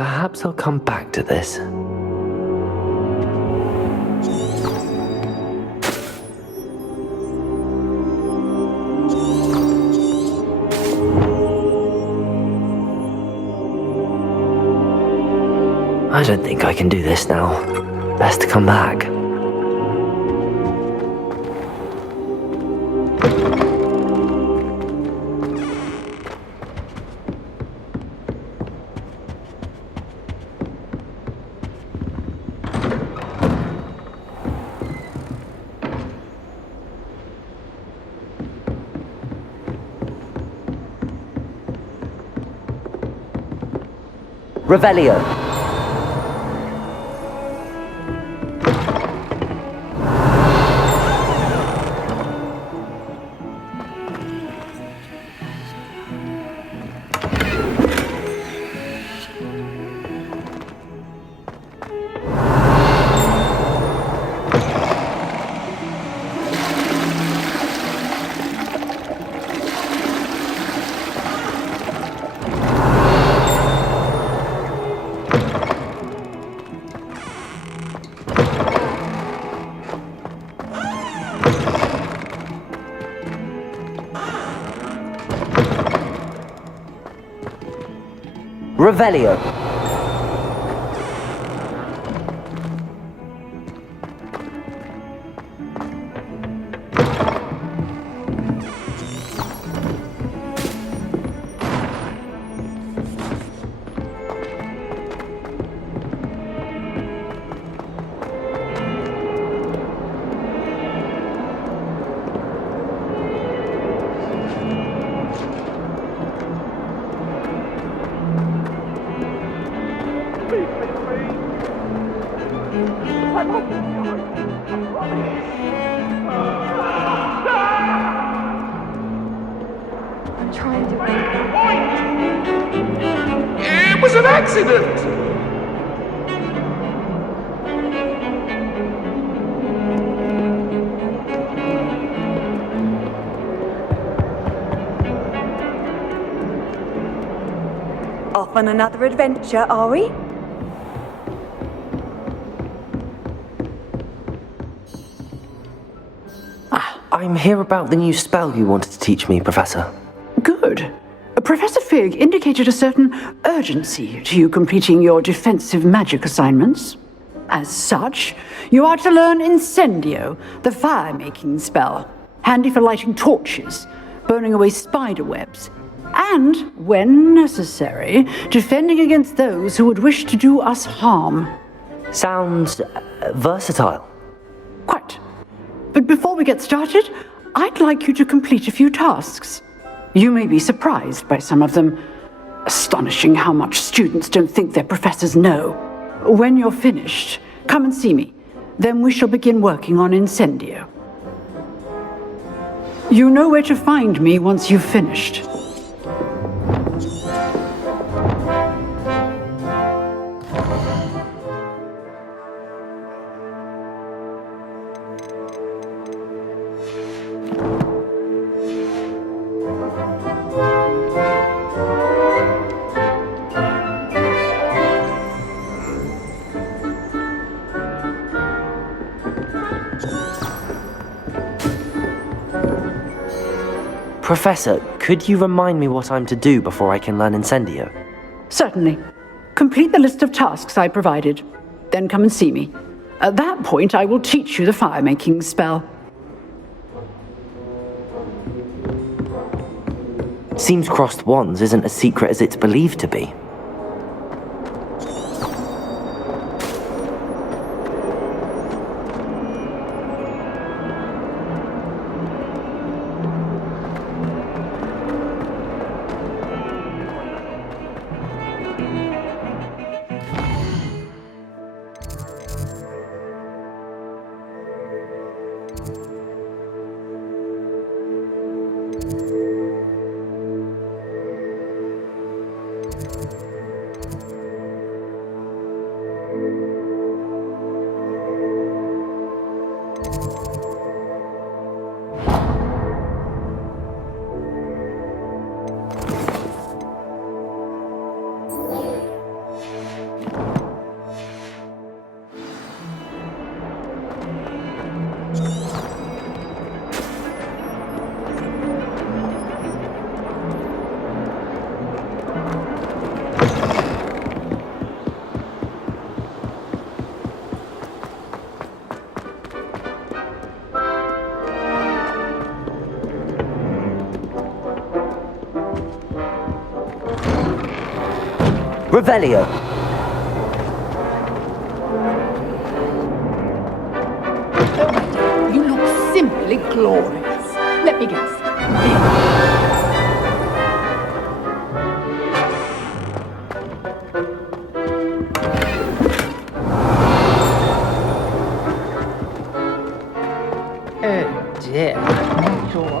Perhaps I'll come back to this. I don't think I can do this now. Best to come back. Revelio. Revelio. It was an accident! Off on another adventure, are we? I'm here about the new spell you wanted to teach me, Professor. Good. Professor Fig indicated a certain urgency to you completing your defensive magic assignments. As such, you are to learn Incendio, the fire-making spell, handy for lighting torches, burning away spider webs, and, when necessary, defending against those who would wish to do us harm. Sounds versatile. Quite. But before we get started, I'd like you to complete a few tasks. You may be surprised by some of them. Astonishing how much students don't think their professors know. When you're finished, come and see me. Then we shall begin working on Incendio. You know where to find me once you've finished. Professor, could you remind me what I'm to do before I can learn Incendio? Certainly. Complete the list of tasks I provided. Then come and see me. At that point, I will teach you the fire-making spell. Seems crossed wands isn't as secret as it's believed to be. Revelio. You look simply glorious. Let me guess. Oh dear. Sure.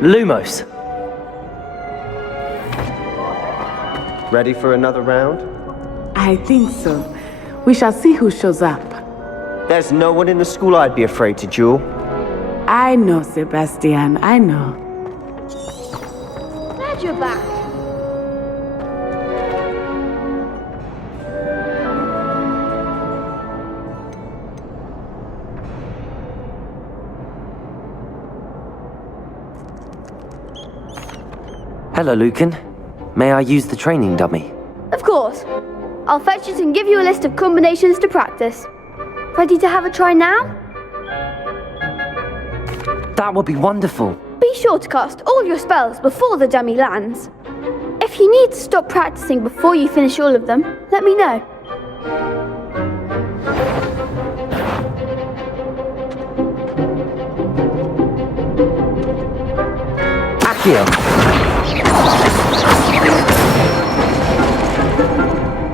Lumos. Ready for another round? I think so. We shall see who shows up. There's no one in the school I'd be afraid to duel. I know, Sebastian, I know. Glad you're back. Hello, Lucan. May I use the training dummy? Of course. I'll fetch it and give you a list of combinations to practice. Ready to have a try now? That would be wonderful. Be sure to cast all your spells before the dummy lands. If you need to stop practicing before you finish all of them, let me know. Accio.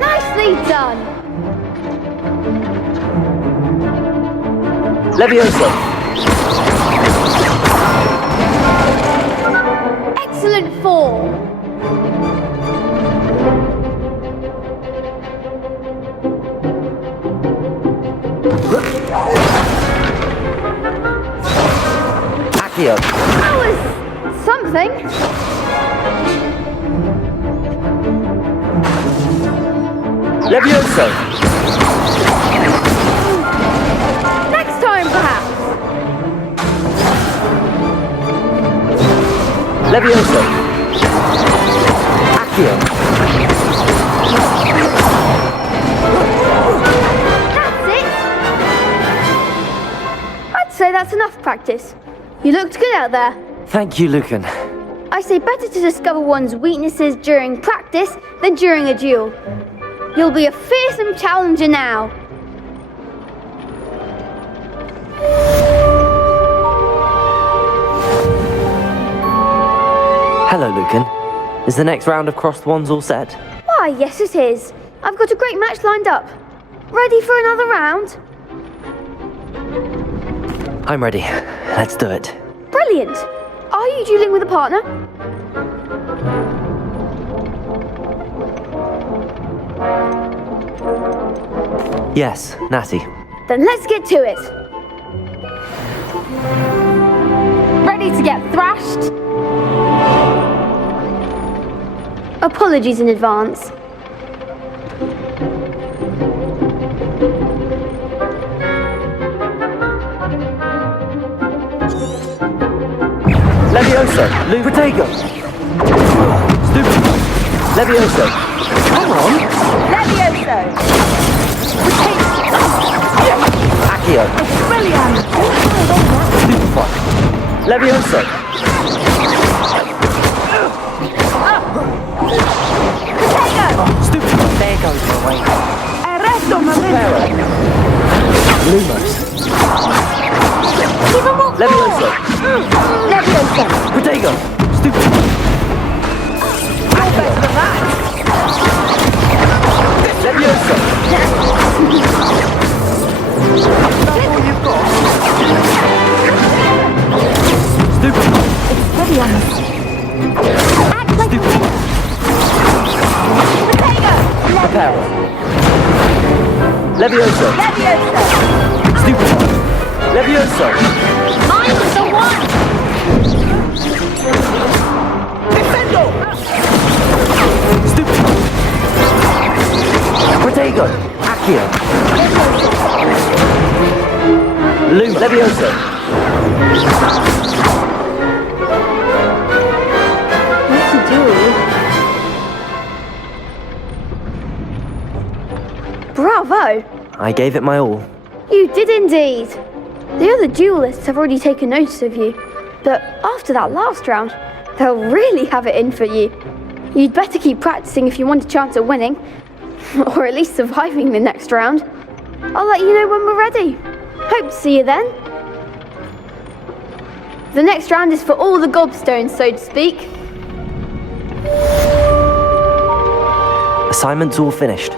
Nicely done! Levioso. Excellent form! Accio. That was something. Levioso. Next time, perhaps. Levioso. Accio. That's it. I'd say that's enough practice. You looked good out there. Thank you, Lucan. I say better to discover one's weaknesses during practice than during a duel. You'll be a fearsome challenger now. Hello, Lucan. Is the next round of Crossed Wands all set? Why, yes it is. I've got a great match lined up. Ready for another round? I'm ready. Let's do it. Brilliant. Are you dueling with a partner? Yes, Natty. Then let's get to it. Ready to get thrashed? Apologies in advance. Levioso. Protego. Stupid. Levioso. Come on. Levioso! Accio. Brilliant! Stupefy. Levioso. Stupefy. There goes the way. Arresto momento! Lumos. Levioso. Levioso! Protego. Stupefy. Accio. Levioso. That's all you've got. Stupefy. Ready on this. Act like Stupefy. Potato! Preparo. Levioso. Levioso! Stupefy. Levioso. Mine is the one! Defendo. Stupefy. Protego. Accio. Levioso! What to do? Bravo! I gave it my all. You did indeed. The other duelists have already taken notice of you, but after that last round, they'll really have it in for you. You'd better keep practicing if you want a chance at winning, or at least surviving the next round. I'll let you know when we're ready. Hope to see you then. The next round is for all the gobstones, so to speak. Assignment's all finished.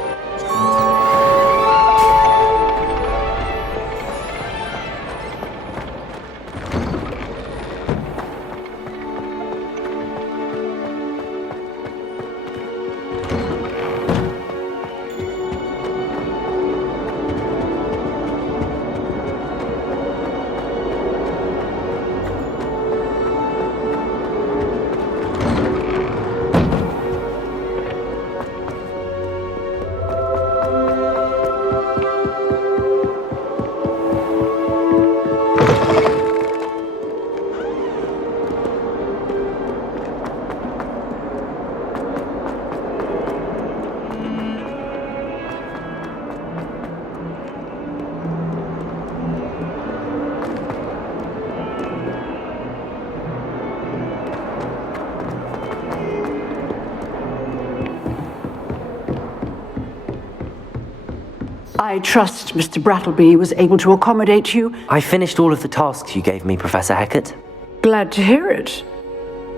I trust Mr. Brattleby was able to accommodate you. I finished all of the tasks you gave me, Professor Hecat. Glad to hear it.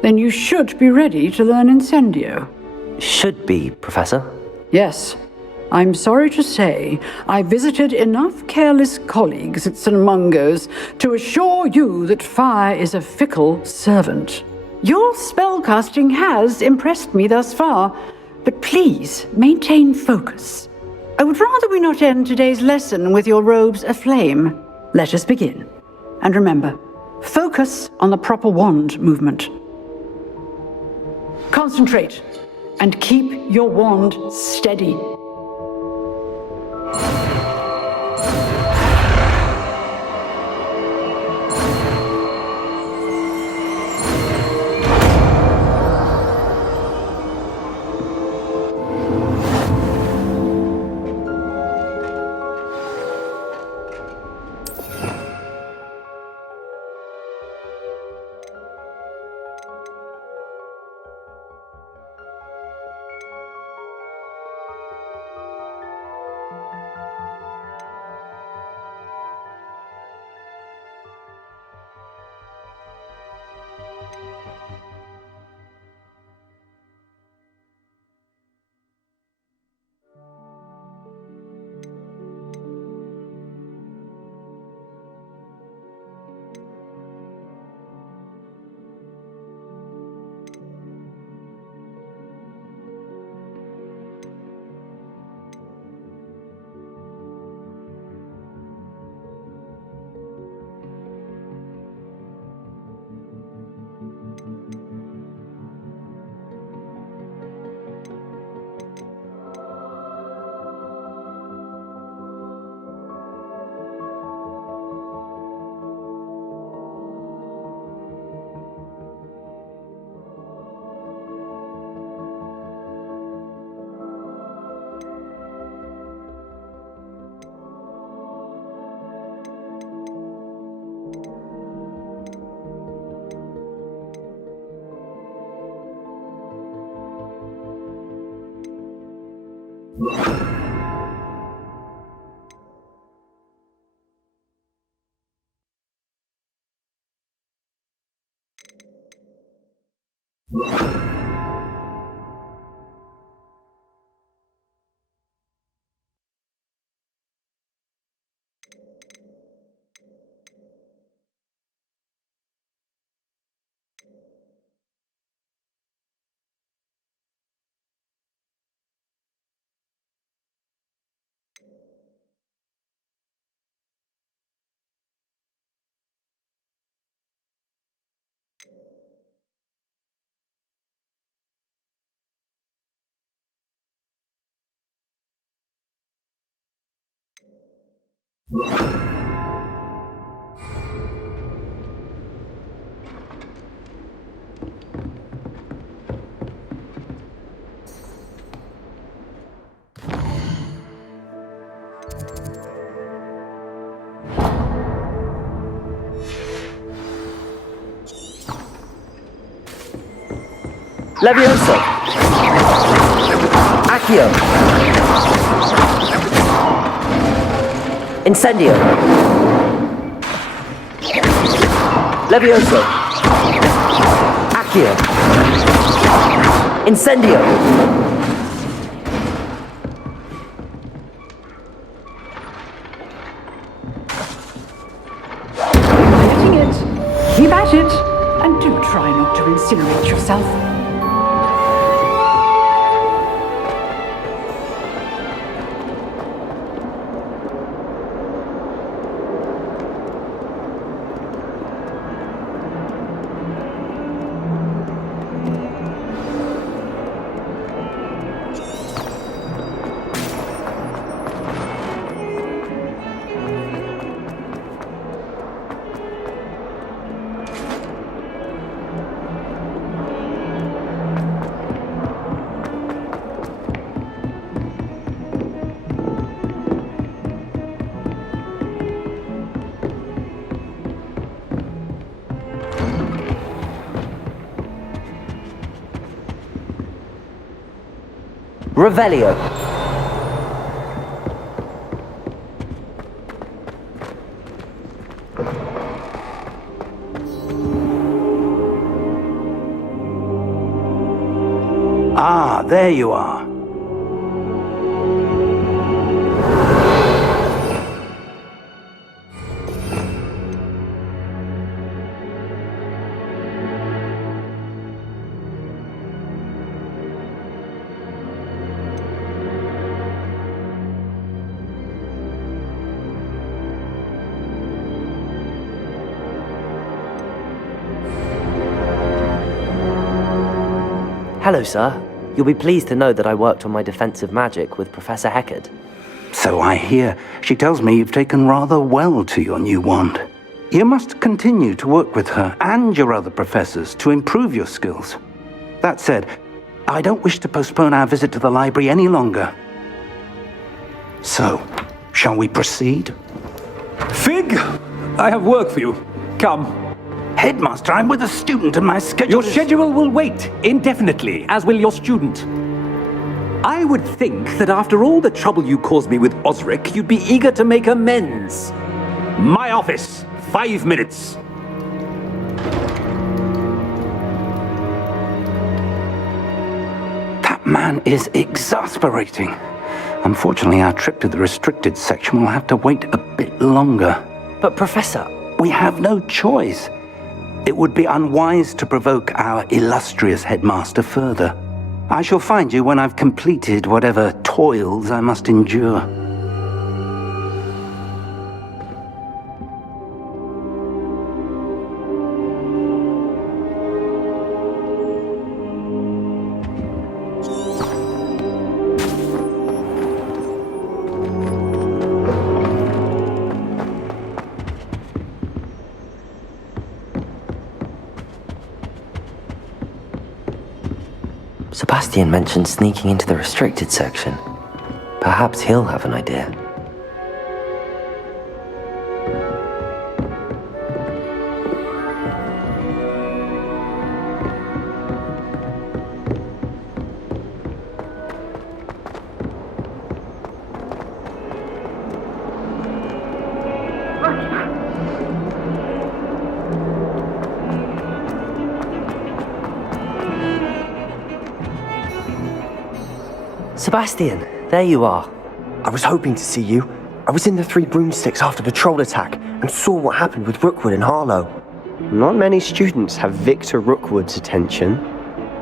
Then you should be ready to learn Incendio. Should be, Professor. Yes. I'm sorry to say, I visited enough careless colleagues at St. Mungo's to assure you that fire is a fickle servant. Your spellcasting has impressed me thus far, but please maintain focus. I would rather we not end today's lesson with your robes aflame. Let us begin. And remember, focus on the proper wand movement. Concentrate, and keep your wand steady. Levioso! Accio! Incendio! Levioso! Accio! Incendio! Getting it. Keep at it. And do try not to incinerate yourself. Revelio! Ah, there you are. Hello, sir. You'll be pleased to know that I worked on my defensive magic with Professor Heckard. So I hear. She tells me you've taken rather well to your new wand. You must continue to work with her and your other professors to improve your skills. That said, I don't wish to postpone our visit to the library any longer. So, shall we proceed? Fig, I have work for you. Come. Headmaster, I'm with a student and my schedule Your schedule will wait indefinitely, as will your student. I would think that after all the trouble you caused me with Osric, you'd be eager to make amends. My office, 5 minutes. That man is exasperating. Unfortunately, our trip to the restricted section will have to wait a bit longer. But, Professor... We have no choice. It would be unwise to provoke our illustrious headmaster further. I shall find you when I've completed whatever toils I must endure. Sebastian mentioned sneaking into the restricted section. Perhaps he'll have an idea. Sebastian, there you are. I was hoping to see you. I was in the Three Broomsticks after the troll attack and saw what happened with Rookwood and Harlow. Not many students have Victor Rookwood's attention.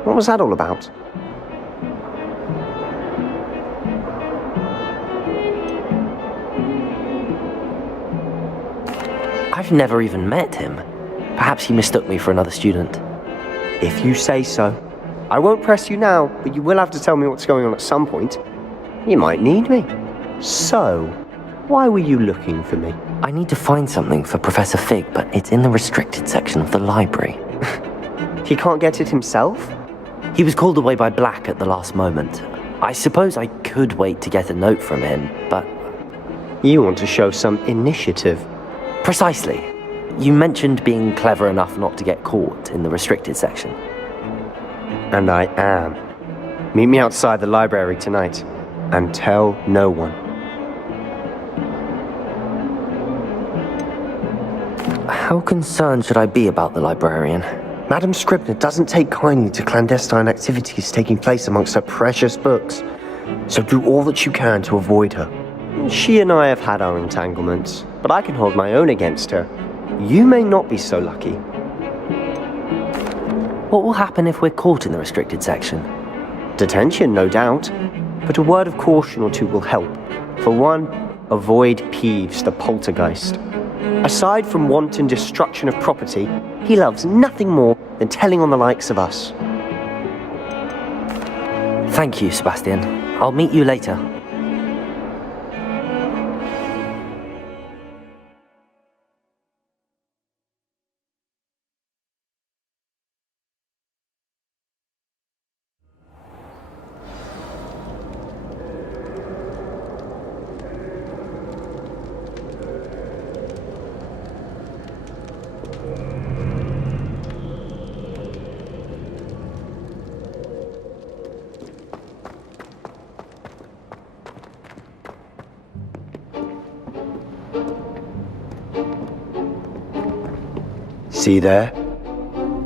What was that all about? I've never even met him. Perhaps he mistook me for another student. If you say so. I won't press you now, but you will have to tell me what's going on at some point. You might need me. So, why were you looking for me? I need to find something for Professor Fig, but it's in the restricted section of the library. He can't get it himself? He was called away by Black at the last moment. I suppose I could wait to get a note from him, but... You want to show some initiative. Precisely. You mentioned being clever enough not to get caught in the restricted section. And I am. Meet me outside the library tonight, and tell no one. How concerned should I be about the librarian? Madam Scribner doesn't take kindly to clandestine activities taking place amongst her precious books, so do all that you can to avoid her. She and I have had our entanglements, but I can hold my own against her. You may not be so lucky. What will happen if we're caught in the restricted section? Detention, no doubt, but a word of caution or two will help. For one, avoid Peeves, the poltergeist. Aside from wanton destruction of property, he loves nothing more than telling on the likes of us. Thank you, Sebastian. I'll meet you later. See there?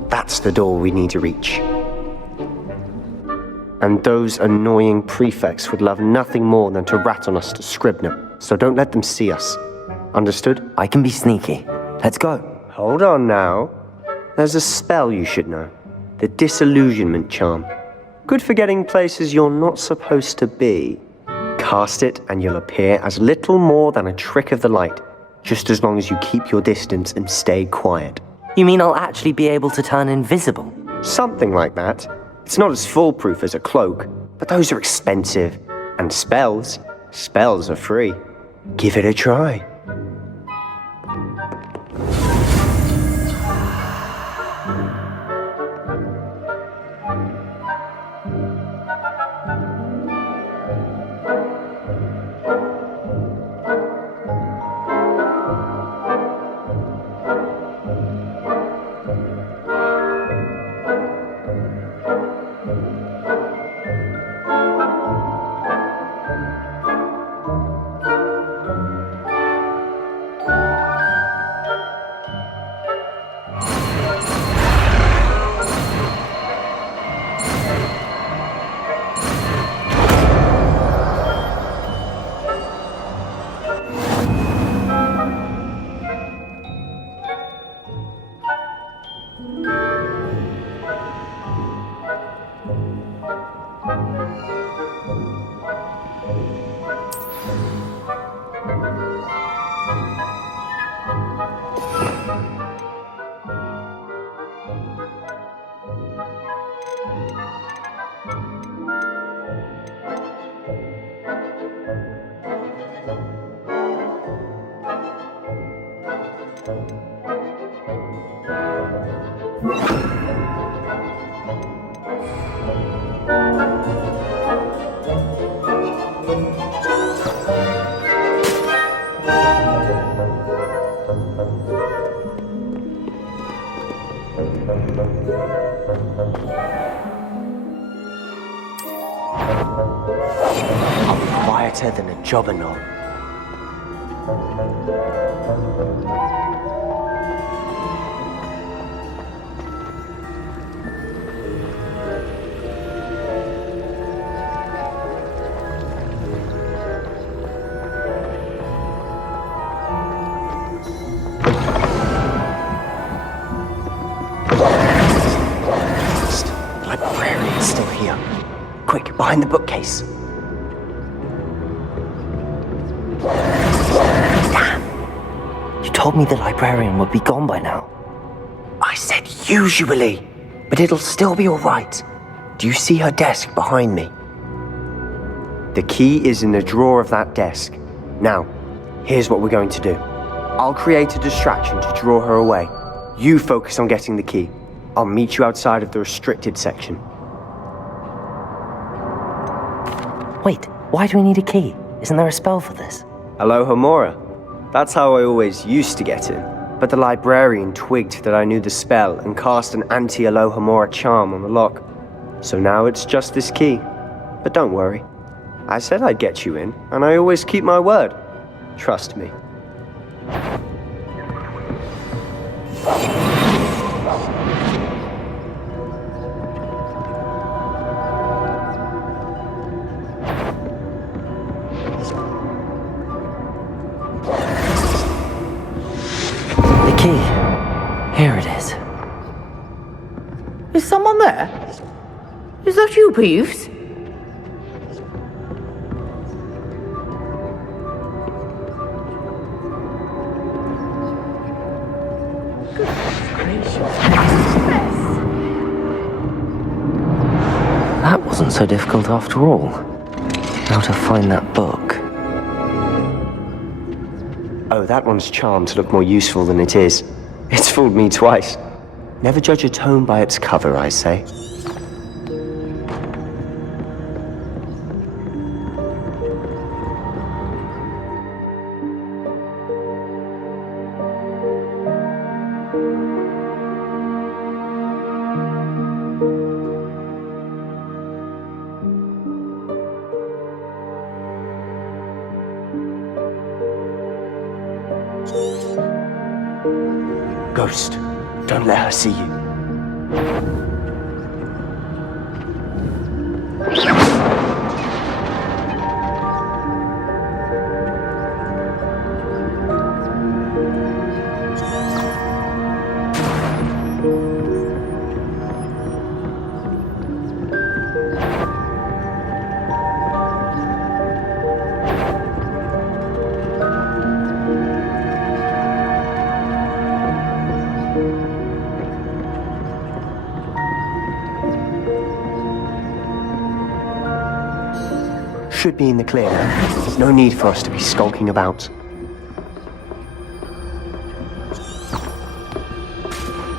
That's the door we need to reach. And those annoying prefects would love nothing more than to rat on us to Scribner, so don't let them see us. Understood? I can be sneaky. Let's go. Hold on now. There's a spell you should know. The Disillusionment Charm. Good for getting places you're not supposed to be. Cast it and you'll appear as little more than a trick of the light, just as long as you keep your distance and stay quiet. You mean I'll actually be able to turn invisible? Something like that. It's not as foolproof as a cloak, but those are expensive. And spells are free. Give it a try. Quieter than a jobberknoll. The librarian's still here. Quick, behind the bookcase. You told me the librarian would be gone by now. I said usually, but it'll still be all right. Do you see her desk behind me? The key is in the drawer of that desk. Now, here's what we're going to do. I'll create a distraction to draw her away. You focus on getting the key. I'll meet you outside of the restricted section. Wait, why do we need a key? Isn't there a spell for this? Alohomora. That's how I always used to get in. But the librarian twigged that I knew the spell and cast an anti-Alohomora charm on the lock. So now it's just this key. But don't worry. I said I'd get you in, and I always keep my word. Trust me. The key. Here it is. Is someone there? Is that you, Peeves? That wasn't so difficult after all. How to find that book. Oh, that one's charmed to look more useful than it is. It's fooled me twice. Never judge a tome by its cover, I say. Ghost, don't let her see you. Should be in the clear now. There's no need for us to be skulking about.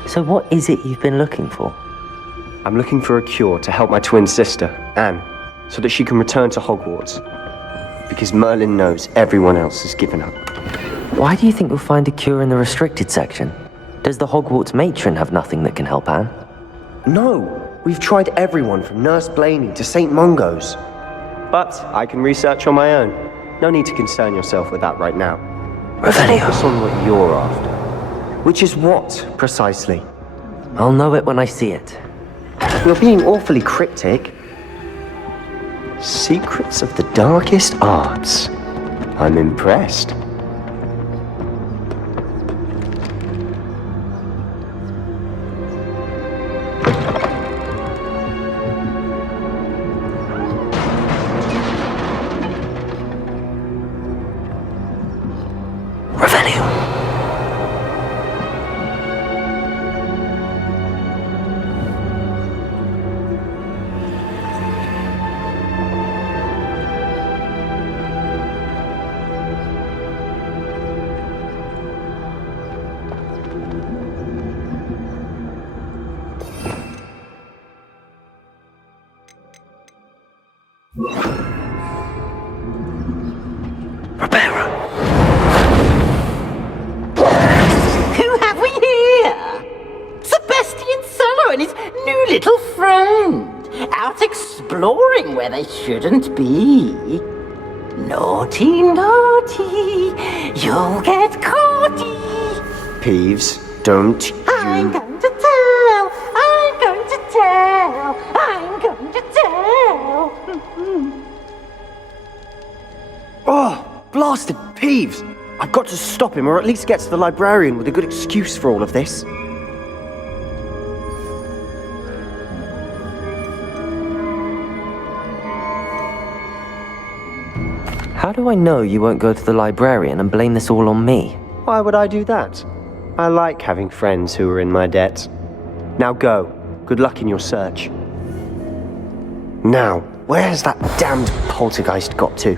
So what is it you've been looking for? I'm looking for a cure to help my twin sister, Anne, so that she can return to Hogwarts. Because Merlin knows everyone else has given up. Why do you think we'll find a cure in the restricted section? Does the Hogwarts matron have nothing that can help Anne? No! We've tried everyone from Nurse Blaney to St. Mungo's. But I can research on my own. No need to concern yourself with that right now. Let's focus on what you're after. Which is what, precisely? I'll know it when I see it. You're being awfully cryptic. Secrets of the darkest arts. I'm impressed. Who have we here? Sebastian Cellar and his new little friend, out exploring where they shouldn't be. Naughty, naughty, you'll get caughty. Peeves, don't you... I'm going to tell, I'm going to tell, I'm going to tell. Oh, blasted Peeves! I've got to stop him, or at least get to the librarian with a good excuse for all of this. How do I know you won't go to the librarian and blame this all on me? Why would I do that? I like having friends who are in my debt. Now go. Good luck in your search. Now, where has that damned poltergeist got to?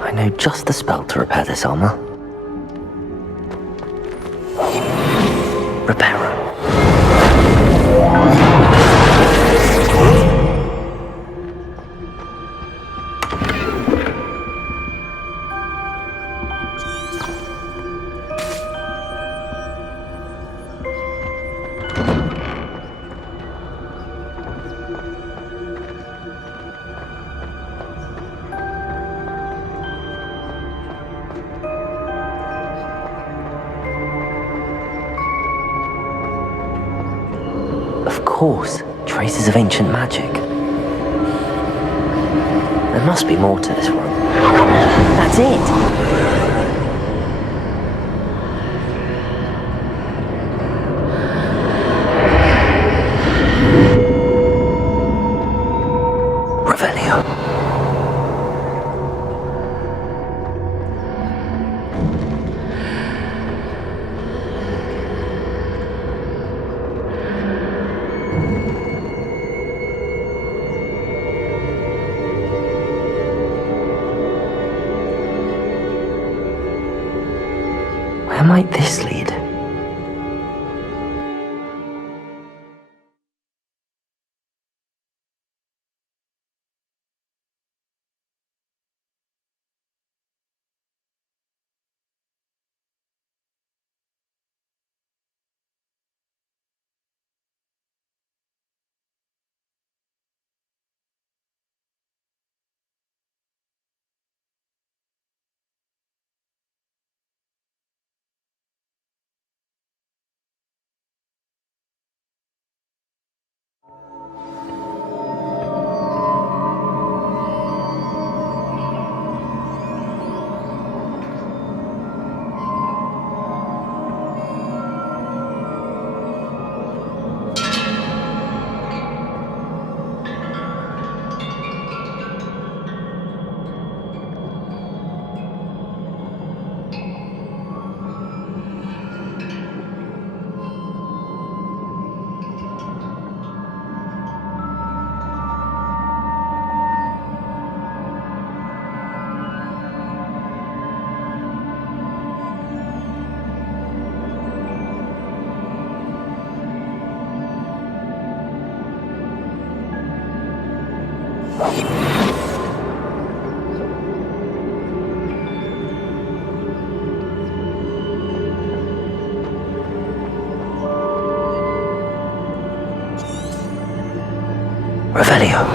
I know just the spell to repair this armor. Repairer. Of course, traces of ancient magic. There must be more to this room. That's it! Where might this lead? Revelio.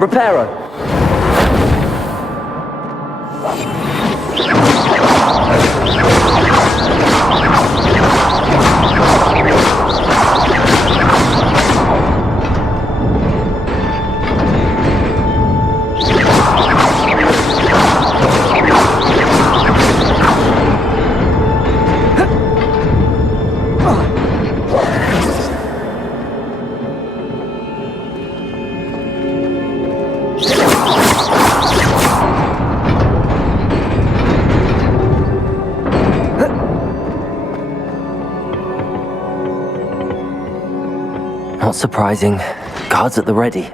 Reparo. Not surprising. Guards at the ready.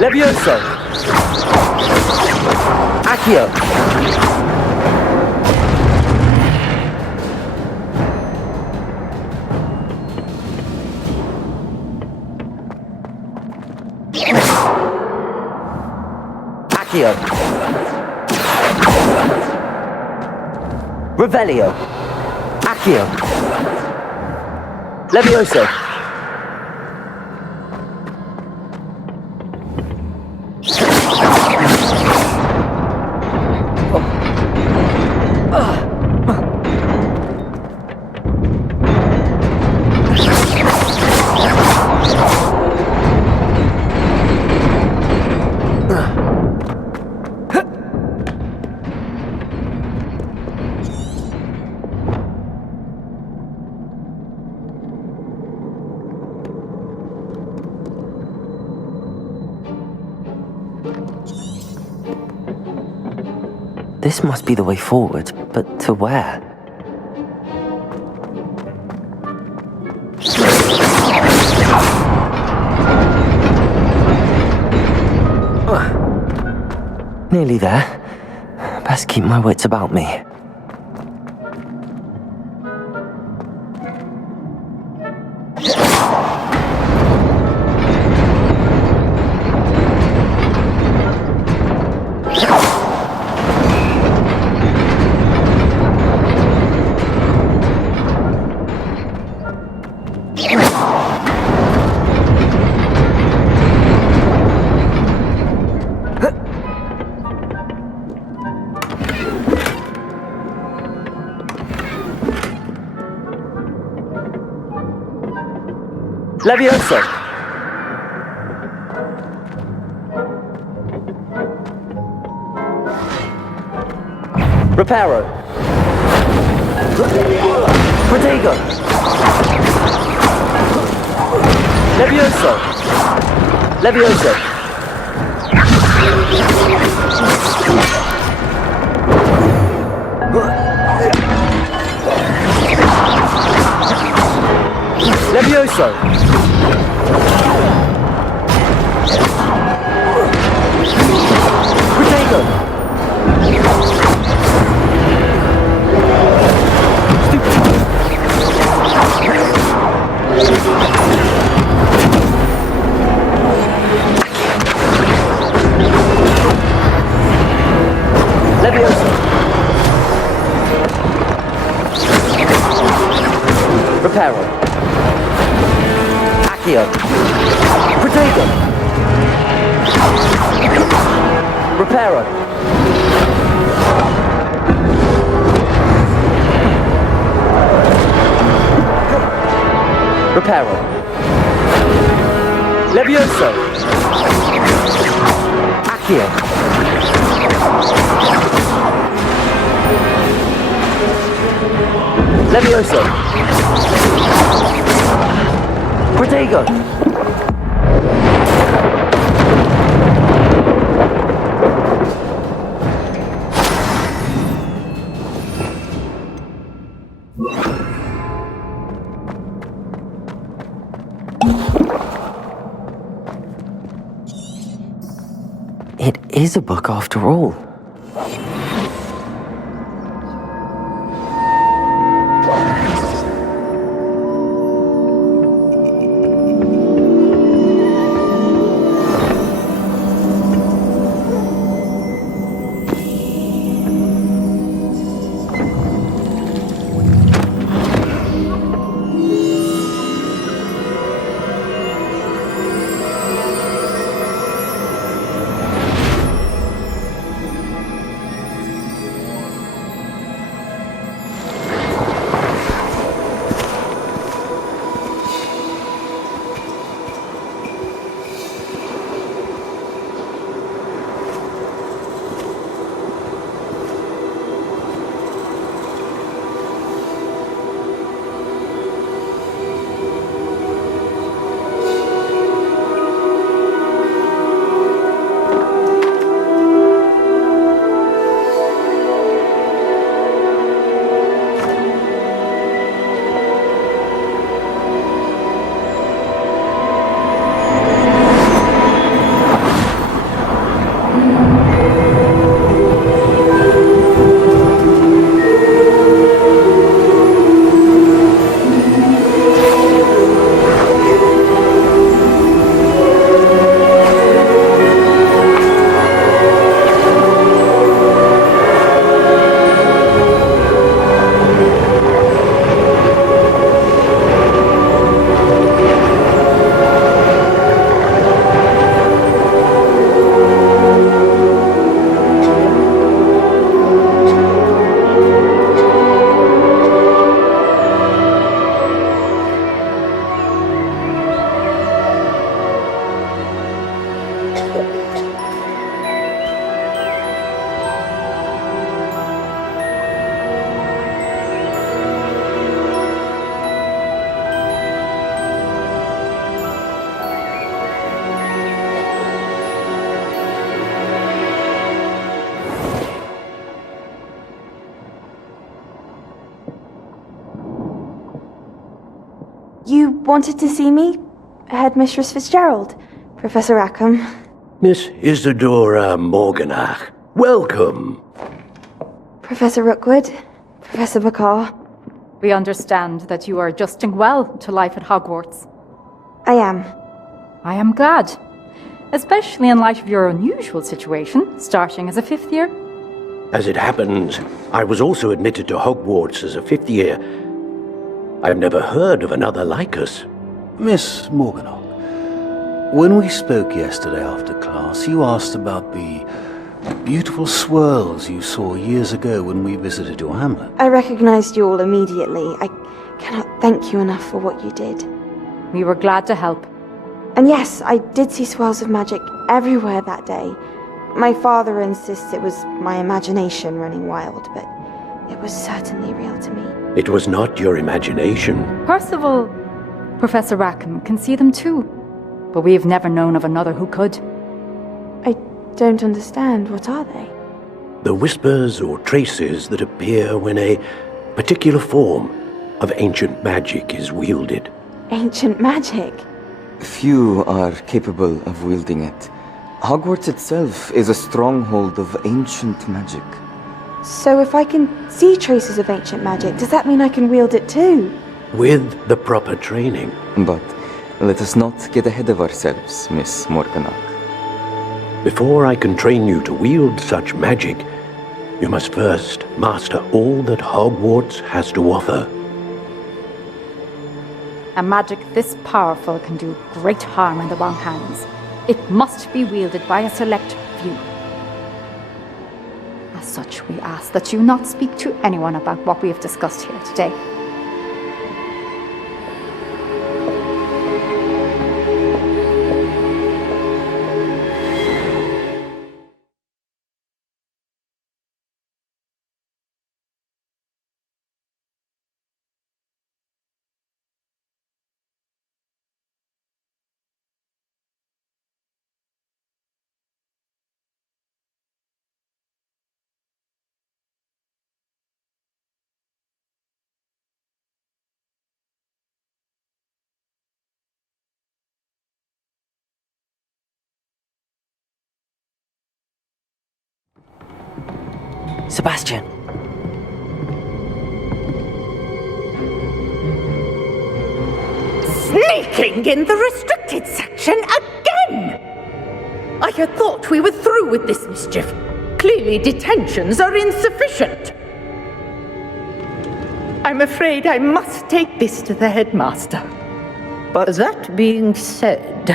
Levioso! Accio! Accio! Revelio! Accio! Levioso! This must be the way forward, but to where? Nearly there. Best keep my wits about me. Levioso! Reparo! Protego! Levioso! Levioso! Levioso! Protego! Levioso! Reparo! Accio! Protego! Reparo! Reparo! Levioso! Accio! Levioso! Protego! It is a book after all. You wanted to see me? Headmistress Fitzgerald, Professor Rackham. Miss Isadora Morganach, welcome. Professor Rookwood, Professor Bakar. We understand that you are adjusting well to life at Hogwarts. I am. I am glad. Especially in light of your unusual situation, starting as a 5th year. As it happens, I was also admitted to Hogwarts as a 5th year. I've never heard of another like us. Miss Morganock, when we spoke yesterday after class, you asked about the beautiful swirls you saw years ago when we visited your hamlet. I recognized you all immediately. I cannot thank you enough for what you did. We were glad to help. And yes, I did see swirls of magic everywhere that day. My father insists it was my imagination running wild, but it was certainly real to me. It was not your imagination. Percival, Professor Rackham can see them too, but we've never known of another who could. I don't understand. What are they? The whispers or traces that appear when a particular form of ancient magic is wielded. Ancient magic? Few are capable of wielding it. Hogwarts itself is a stronghold of ancient magic. So if I can see traces of ancient magic, does that mean I can wield it too? With the proper training. But let us not get ahead of ourselves, Miss Morganock. Before I can train you to wield such magic, you must first master all that Hogwarts has to offer. A magic this powerful can do great harm in the wrong hands. It must be wielded by a select few. As such, we ask that you not speak to anyone about what we have discussed here today. Sebastian. Sneaking in the restricted section again! I had thought we were through with this mischief. Clearly detentions are insufficient. I'm afraid I must take this to the headmaster. But that being said,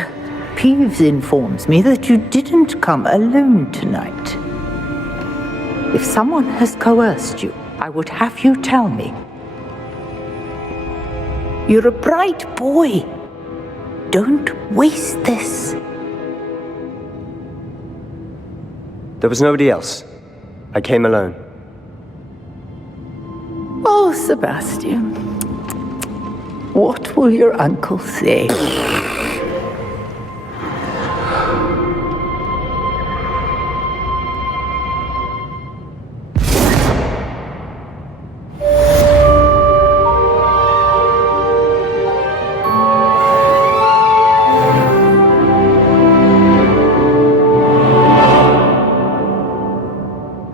Peeves informs me that you didn't come alone tonight. If someone has coerced you, I would have you tell me. You're a bright boy. Don't waste this. There was nobody else. I came alone. Oh, Sebastian. What will your uncle say?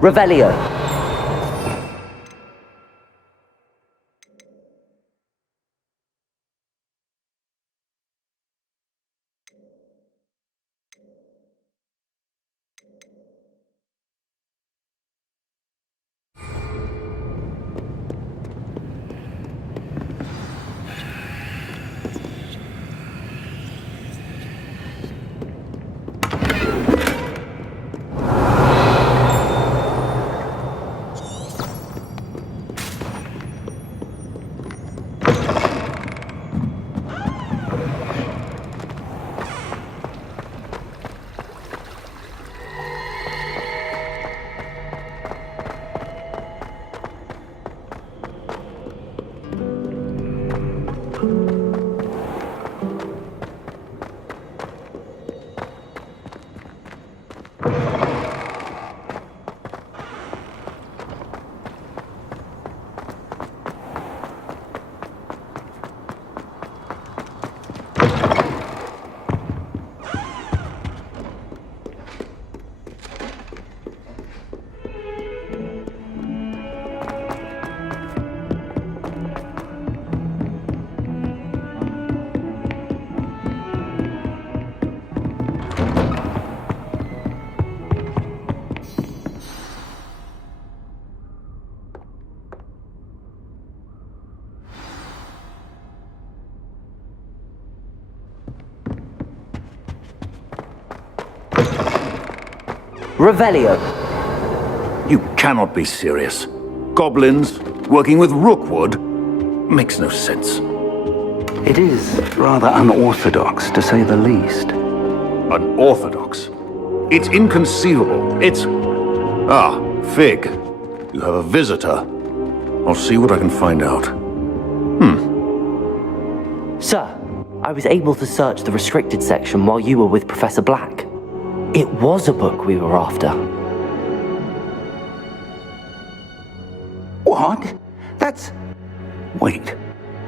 Revelio. Revelio. You cannot be serious. Goblins working with Rookwood makes no sense. It is rather unorthodox, to say the least. Unorthodox? It's inconceivable. It's... Ah, Fig. You have a visitor. I'll see what I can find out. Sir, I was able to search the restricted section while you were with Professor Black. It was a book we were after. What? That's... Wait.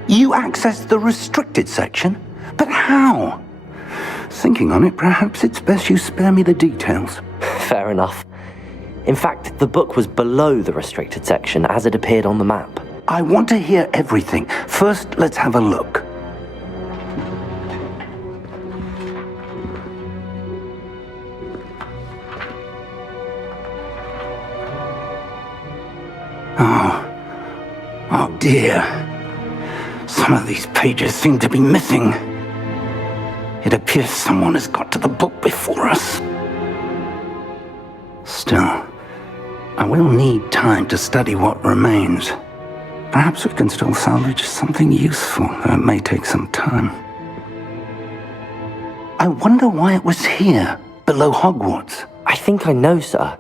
You accessed the restricted section? But how? Thinking on it, perhaps it's best you spare me the details. Fair enough. In fact, the book was below the restricted section as it appeared on the map. I want to hear everything. First, let's have a look. Oh dear. Some of these pages seem to be missing. It appears someone has got to the book before us. Still, I will need time to study what remains. Perhaps we can still salvage something useful, though it may take some time. I wonder why it was here, below Hogwarts. I think I know, sir.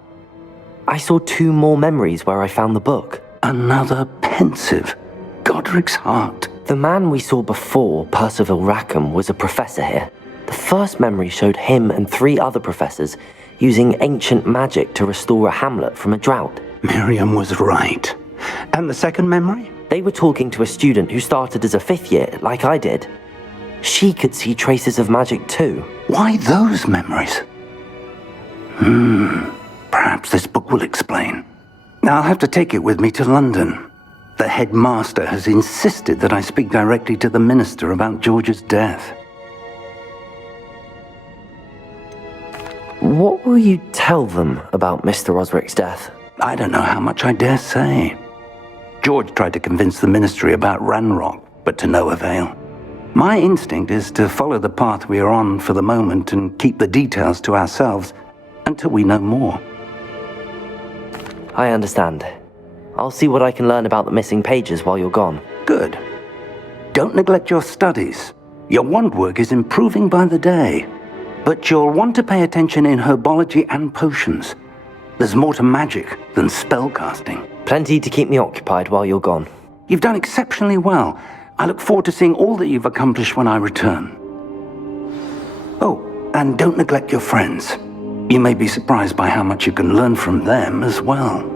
I saw 2 more memories where I found the book. Another pensive. Godric's heart. The man we saw before, Percival Rackham, was a professor here. The first memory showed him and 3 other professors using ancient magic to restore a hamlet from a drought. Miriam was right. And the second memory? They were talking to a student who started as a 5th year, like I did. She could see traces of magic too. Why those memories? Perhaps this book will explain. I'll have to take it with me to London. The headmaster has insisted that I speak directly to the minister about George's death. What will you tell them about Mr. Osric's death? I don't know how much I dare say. George tried to convince the ministry about Ranrock, but to no avail. My instinct is to follow the path we are on for the moment and keep the details to ourselves until we know more. I understand. I'll see what I can learn about the missing pages while you're gone. Good. Don't neglect your studies. Your wand work is improving by the day. But you'll want to pay attention in herbology and potions. There's more to magic than spellcasting. Plenty to keep me occupied while you're gone. You've done exceptionally well. I look forward to seeing all that you've accomplished when I return. Oh, and don't neglect your friends. You may be surprised by how much you can learn from them as well.